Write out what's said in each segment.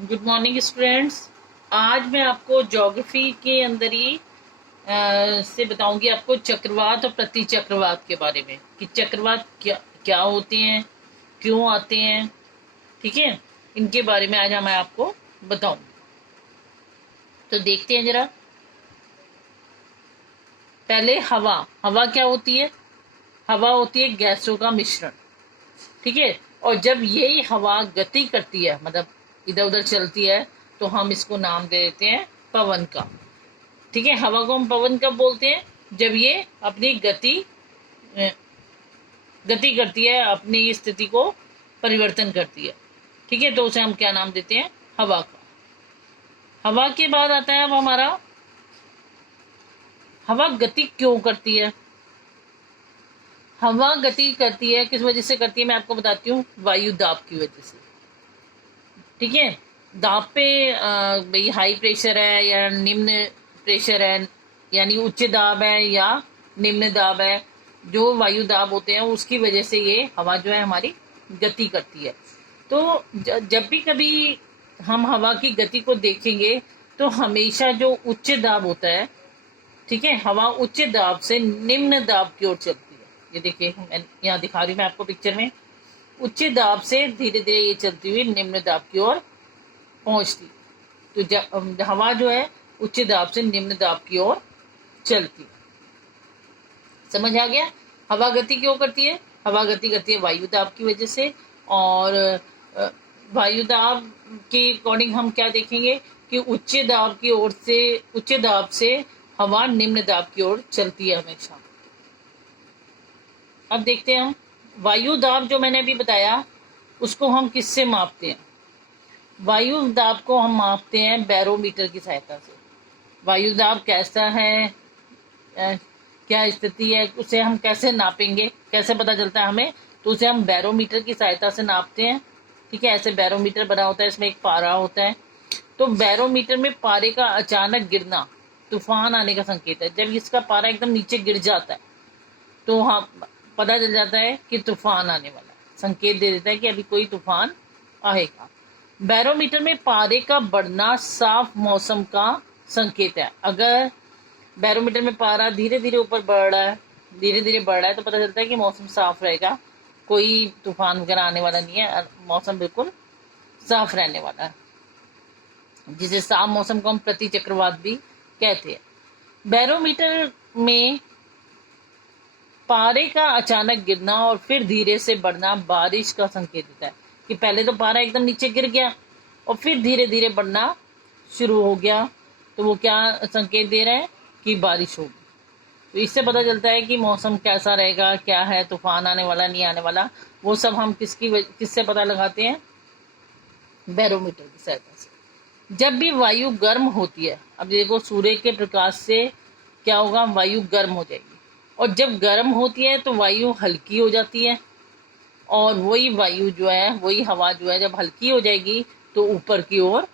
Good morning students. आज मैं आपको ज्योग्राफी के अंदर ही से बताऊंगी आपको चक्रवात और प्रति चक्रवात के बारे में कि चक्रवात क्या क्या होते हैं, क्यों आते हैं। ठीक है, इनके बारे में आज मैं आपको बताऊंगी। तो देखते हैं जरा। पहले हवा। हवा क्या होती है? हवा होती है गैसों का मिश्रण। ठीक है, और जब यही हवा गति करती है, मतलब इधर उधर चलती है, तो हम इसको नाम दे देते हैं पवन का। ठीक है, हवा को हम पवन कब बोलते हैं? जब ये अपनी गति करती है, अपनी स्थिति को परिवर्तन करती है। ठीक है, तो उसे हम क्या नाम देते हैं? हवा का। हवा के बाद आता है अब हमारा, हवा गति क्यों करती है? हवा गति करती है किस वजह से करती है, मैं आपको बताती हूँ। वायु दाब की वजह से। ठीक है, दाब पे भाई हाई प्रेशर है या निम्न प्रेशर है, यानी उच्च दाब है या निम्न दाब है, जो वायु दाब होते हैं उसकी वजह से ये हवा जो है हमारी गति करती है। तो जब भी कभी हम हवा की गति को देखेंगे तो हमेशा जो उच्च दाब होता है, ठीक है, हवा उच्च दाब से निम्न दाब की ओर चलती है। ये देखिए, मैं यहाँ दिखा रही हूँ मैं आपको पिक्चर में। उच्च दाब से धीरे धीरे ये चलती हुई निम्न दाब की ओर पहुंचती। तो हवा जो है उच्च दाब से निम्न दाब की ओर चलती। समझ आ गया? हवा गति क्यों करती है? हवा गति करती है वायु दाब की वजह से। और वायु दाब के अकॉर्डिंग हम क्या देखेंगे कि उच्च दाब की ओर से, उच्च दाब से हवा निम्न दाब की ओर चलती है हमेशा। अब देखते हैं हम वायु दाब जो मैंने अभी बताया, उसको हम किससे मापते हैं? वायु दाब को हम मापते हैं बैरोमीटर की सहायता से। वायु दाब कैसा है, क्या स्थिति है, उसे हम कैसे नापेंगे, कैसे पता चलता है हमें? तो उसे हम बैरोमीटर की सहायता से नापते हैं। ठीक है, ऐसे बैरोमीटर बना होता है, इसमें एक पारा होता है। तो बैरोमीटर में पारे का अचानक गिरना तूफान आने का संकेत है। जब इसका पारा एकदम नीचे गिर जाता है तो हम पता चल जाता है कि तूफान आने वाला है, संकेत दे देता है कि अभी कोई तूफान आएगा। बैरोमीटर में पारे का बढ़ना साफ मौसम का संकेत है। अगर बैरोमीटर में पारा धीरे धीरे ऊपर बढ़ रहा है, धीरे धीरे बढ़ रहा है, तो पता चलता है कि मौसम साफ रहेगा, कोई तूफान वगैरह आने वाला नहीं है, मौसम बिल्कुल साफ रहने वाला है। जिसे साफ मौसम को हम प्रति चक्रवात भी कहते हैं। बैरोमीटर में पारे का अचानक गिरना और फिर धीरे से बढ़ना बारिश का संकेत देता है। कि पहले तो पारा एकदम नीचे गिर गया और फिर धीरे धीरे बढ़ना शुरू हो गया, तो वो क्या संकेत दे रहा है? कि बारिश होगी। तो इससे पता चलता है कि मौसम कैसा रहेगा, क्या है, तूफान आने वाला नहीं आने वाला। वो सब हम किससे पता लगाते हैं? बैरोमीटर की सहायता से। जब भी वायु गर्म होती है, अब देखो सूर्य के प्रकाश से क्या होगा? वायु गर्म हो जाएगी, और जब गर्म होती है तो वायु हल्की हो जाती है, और वही वायु जो है, वही हवा जो है, जब हल्की हो जाएगी तो ऊपर की ओर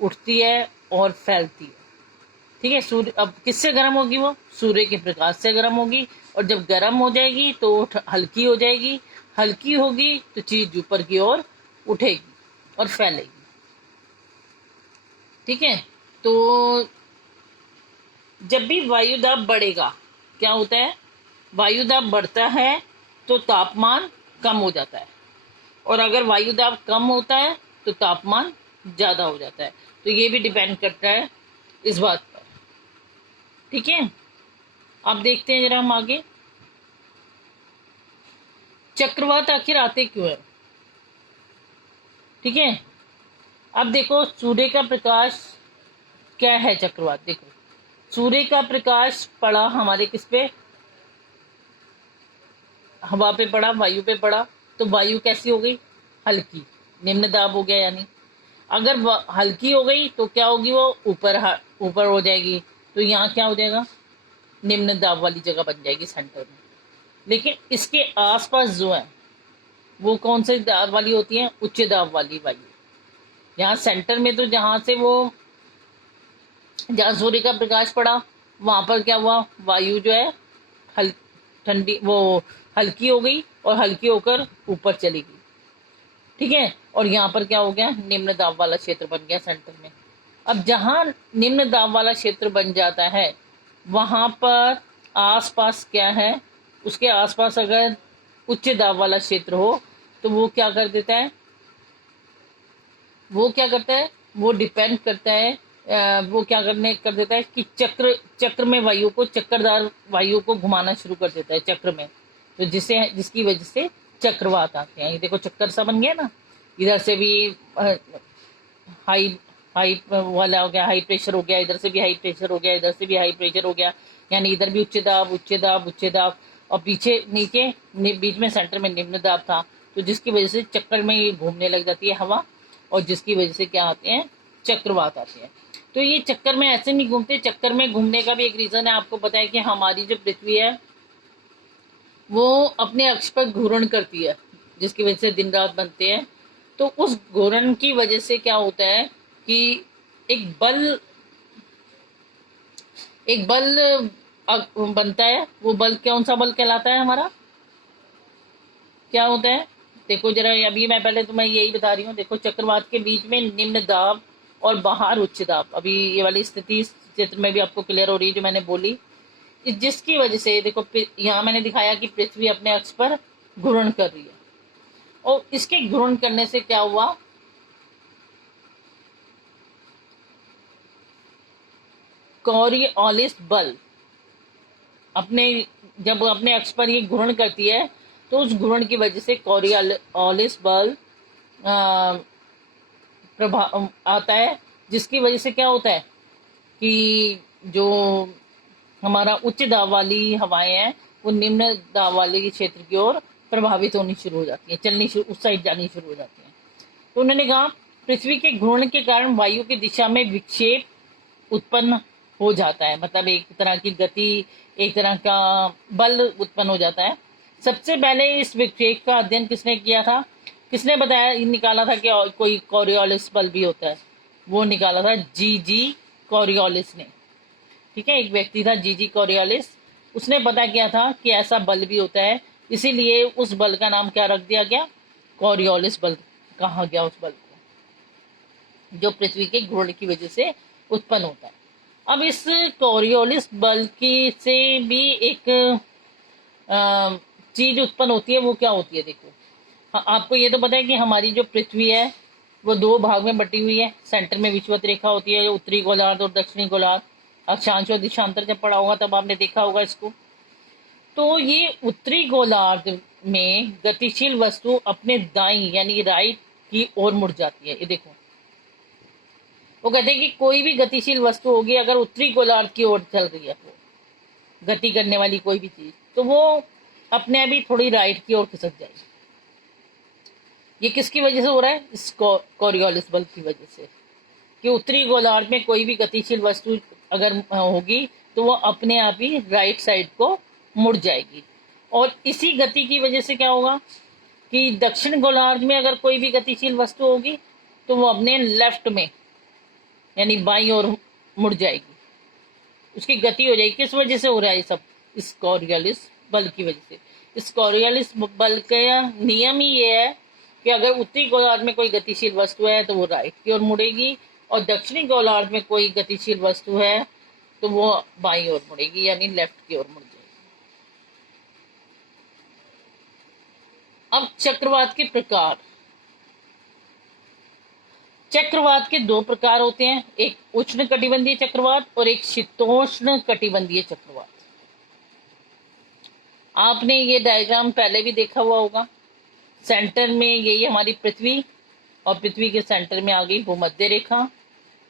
उठती है और फैलती है। ठीक है, सूर्य अब किससे गर्म होगी? वो सूर्य के प्रकाश से गर्म होगी, और जब गर्म हो जाएगी तो हल्की हो जाएगी। हल्की होगी तो चीज ऊपर की ओर उठेगी और फैलेगी। ठीक है, तो जब भी वायु दाब बढ़ेगा, क्या होता है? वायु दाब बढ़ता है तो तापमान कम हो जाता है, और अगर वायु दाब कम होता है तो तापमान ज्यादा हो जाता है। तो ये भी डिपेंड करता है इस बात पर। ठीक है, अब देखते हैं जरा हम आगे, चक्रवात आखिर आते क्यों है। ठीक है, अब देखो सूर्य का प्रकाश क्या है? चक्रवात देखो, सूर्य का प्रकाश पड़ा हमारे किस पे? हवा पे पड़ा, वायु पे पड़ा, तो वायु कैसी हो गई? हल्की, निम्न दाब हो गया। यानी अगर हल्की हो गई तो क्या होगी? वो ऊपर हो जाएगी, तो यहाँ क्या हो जाएगा? निम्न दाब वाली जगह बन जाएगी सेंटर में। लेकिन इसके आसपास जो है वो कौन से दाब वाली होती है? उच्च दाब वाली वायु। यहाँ सेंटर में तो जहां से वो, जहाँ सूर्य का प्रकाश पड़ा, वहां पर क्या हुआ? वायु जो है ठंडी, वो हल्की हो गई, और हल्की होकर ऊपर चली गई। ठीक है। और यहाँ पर क्या हो गया, निम्न दाब वाला क्षेत्र बन गया सेंटर में। अब जहां निम्न दाब वाला क्षेत्र बन जाता है वहां पर आसपास क्या है, उसके आसपास अगर उच्च दाब वाला क्षेत्र हो तो वो क्या कर देता है, वो क्या करता है, वो डिपेंड करता है, वो क्या करने कर देता है कि चक्र में वायु को, चक्करदार वायु को घुमाना शुरू कर देता है चक्र में। तो जिसकी वजह से चक्रवात आते हैं। ये देखो चक्कर सा बन गया ना, इधर से भी हाई हाई वाला हो गया, हाई प्रेशर हो गया, इधर से भी हाई प्रेशर हो गया, इधर से भी हाई प्रेशर हो गया, यानी इधर भी उच्च दाब उच्च दाब उच्च दाब, और पीछे नीचे बीच में सेंटर में निम्न दाब था। तो जिसकी वजह से चक्कर में ये घूमने लग जाती है हवा, और जिसकी वजह से क्या आते हैं, चक्रवात आते हैं। तो ये चक्कर में ऐसे नहीं घूमते, चक्कर में घूमने का भी एक रीजन है। आपको पता है कि हमारी जो पृथ्वी है वो अपने अक्ष पर घूर्ण करती है, जिसकी वजह से दिन रात बनते हैं। तो उस घूर्ण की वजह से क्या होता है कि एक बल बनता है। वो बल कौन सा बल कहलाता है हमारा, क्या होता है, देखो जरा, अभी मैं पहले तुम्हें यही बता रही हूँ। देखो चक्रवात के बीच में निम्न दाब और बाहर उच्च दाब, अभी ये वाली स्थिति इस चित्र में भी आपको क्लियर हो रही है जो मैंने बोली। जिसकी वजह से देखो यहाँ मैंने दिखाया कि पृथ्वी अपने अक्ष पर घूर्ण कर रही है, और इसके घूर्ण करने से क्या हुआ, कॉरियोलिस बल जब अपने अक्ष पर ये घूर्ण करती है तो उस घूर्ण की वजह से कॉरियोलिस बल प्रभाव आता है, जिसकी वजह से क्या होता है कि जो हमारा उच्च दाब वाली हवाएं हैं वो निम्न दाब वाले क्षेत्र की ओर प्रभावित होनी शुरू हो जाती है, उस साइड जानी शुरू हो जाती है। तो उन्होंने कहा पृथ्वी के घूर्ण के कारण वायु की दिशा में विक्षेप उत्पन्न हो जाता है, मतलब एक तरह की गति, एक तरह का बल उत्पन्न हो जाता है। सबसे पहले इस विक्षेप का अध्ययन किसने किया था, किसने बताया, निकाला था कि कोई कॉरियोलिस बल भी होता है, वो निकाला था जी कॉरियोलिस ने। ठीक है, एक व्यक्ति था जी कॉरियोलिस, उसने पता किया था कि ऐसा बल भी होता है, इसीलिए उस बल का नाम क्या रख दिया गया, कॉरियोलिस बल कहा गया उस बल को, जो पृथ्वी के घूर्ण की वजह से उत्पन्न होता है। अब इस कॉरियोलिस बल की से भी एक चीज उत्पन्न होती है, वो क्या होती है, देखो आपको ये तो पता है कि हमारी जो पृथ्वी है वो दो भाग में बटी हुई है। सेंटर में विषुवत रेखा होती है, उत्तरी गोलार्ध और दक्षिणी गोलार्ध। अक्षांश और दिशांतर जब पढ़ा होगा तब आपने देखा होगा इसको। तो ये उत्तरी गोलार्ध में गतिशील वस्तु अपने दाईं यानी राइट की ओर मुड़ जाती है। ये देखो, वो कहते हैं कि कोई भी गतिशील वस्तु होगी अगर उत्तरी गोलार्ध की ओर चल रही है, वो गति करने वाली कोई भी चीज, तो वो अपने अभी थोड़ी राइट की ओर खिसक जाएगी। ये किसकी वजह से हो रहा है, इस कॉरियोलिस बल की वजह से, कि उत्तरी गोलार्ध में कोई भी गतिशील वस्तु अगर होगी तो वो अपने आप ही राइट साइड को मुड़ जाएगी। और इसी गति की वजह से क्या होगा कि दक्षिण गोलार्ध में अगर कोई भी गतिशील वस्तु होगी तो वो अपने लेफ्ट में यानी बाईं ओर मुड़ जाएगी, उसकी गति हो जाएगी। किस वजह से हो रहा है ये सब, इस कॉरियोलिस बल की वजह से। इस कॉरियोलिस बल का नियम ही ये है कि अगर उत्तरी गोलार्ध में कोई गतिशील वस्तु है तो वो राइट की ओर मुड़ेगी, और दक्षिणी गोलार्ध में कोई गतिशील वस्तु है तो वो बाईं ओर मुड़ेगी यानी लेफ्ट की ओर मुड़ जाएगी। अब चक्रवात के प्रकार। चक्रवात के दो प्रकार होते हैं, एक उष्ण कटिबंधीय चक्रवात और एक शीतोष्ण कटिबंधीय चक्रवात। आपने ये डायग्राम पहले भी देखा हुआ होगा। सेंटर में यही हमारी पृथ्वी, और पृथ्वी के सेंटर में आ गई भूमध्य रेखा।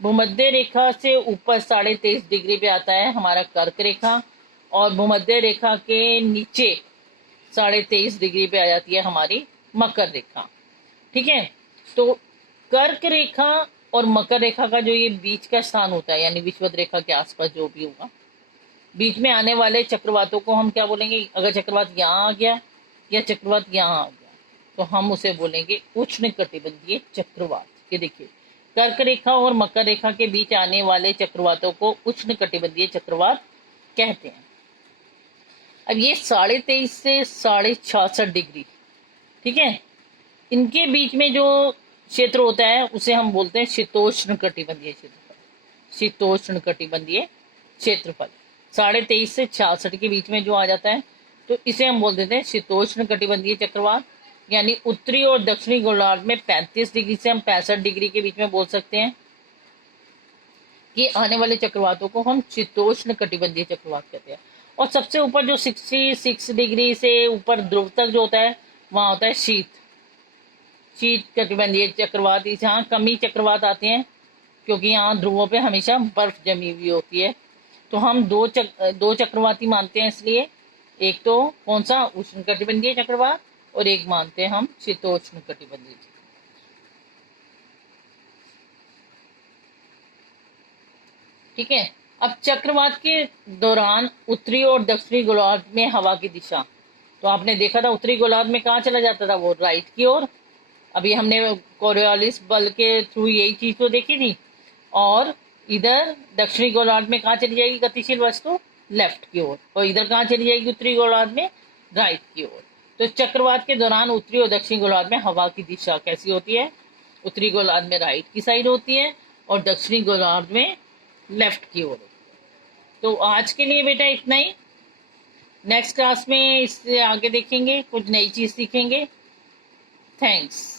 भूमध्य रेखा से ऊपर 23.5 डिग्री पे आता है हमारा कर्क रेखा, और भूमध्य रेखा के नीचे 23.5 डिग्री पे आ जाती है हमारी मकर रेखा। ठीक है, तो कर्क रेखा और मकर रेखा का जो ये बीच का स्थान होता है यानी विषुवत रेखा के आसपास जो भी होगा, बीच में आने वाले चक्रवातों को हम क्या बोलेंगे, अगर चक्रवात यहाँ आ गया या चक्रवात यहाँ आ गया तो हम उसे बोलेंगे उष्ण कटिबंधीय चक्रवात। ये देखिए, कर्क रेखा और मकर रेखा के बीच आने वाले चक्रवातों को उष्ण कटिबंधीय चक्रवात कहते हैं। अब ये 23.5 से 66.5 डिग्री, ठीक है, इनके बीच में जो क्षेत्र होता है उसे हम बोलते हैं शीतोष्ण कटिबंधीय क्षेत्रफल। शीतोष्ण कटिबंधीय क्षेत्रफल 23.5 से 66 के बीच में जो आ जाता है तो इसे हम बोल देते हैं शीतोष्ण कटिबंधीय चक्रवात। यानी उत्तरी और दक्षिणी गोलार्ध में 35 डिग्री से हम 65 डिग्री के बीच में बोल सकते हैं कि आने वाले चक्रवातों को हम शीतोष्ण कटिबंधीय चक्रवात कहते हैं। और सबसे ऊपर जो 66 डिग्री से ऊपर ध्रुव तक जो होता है वहां होता है शीत कटिबंधीय चक्रवात। जहाँ कमी चक्रवात आते हैं क्योंकि यहाँ ध्रुवों पे हमेशा बर्फ जमी हुई होती है। तो हम दो चक्रवाती मानते हैं इसलिए, एक तो कौन सा उष्ण कटिबंधीय चक्रवात और एक मानते हैं हम शीतोष्ण कटिबंधीय। ठीक है। अब चक्रवात के दौरान उत्तरी और दक्षिणी गोलार्ध में हवा की दिशा, तो आपने देखा था उत्तरी गोलार्ध में कहाँ चला जाता था, वो राइट की ओर। अभी हमने कोरियोलिस बल के थ्रू यही चीज तो देखी थी। और इधर दक्षिणी गोलार्ध में कहाँ चली जाएगी गतिशील वस्तु, लेफ्ट की ओर। और इधर कहाँ चली जाएगी उत्तरी गोलार्ध में, राइट की ओर। तो चक्रवात के दौरान उत्तरी और दक्षिणी गोलार्ध में हवा की दिशा कैसी होती है, उत्तरी गोलार्ध में राइट की साइड होती है और दक्षिणी गोलार्ध में लेफ्ट की ओर। तो आज के लिए बेटा इतना ही। नेक्स्ट क्लास में इससे आगे देखेंगे, कुछ नई चीज सीखेंगे। थैंक्स।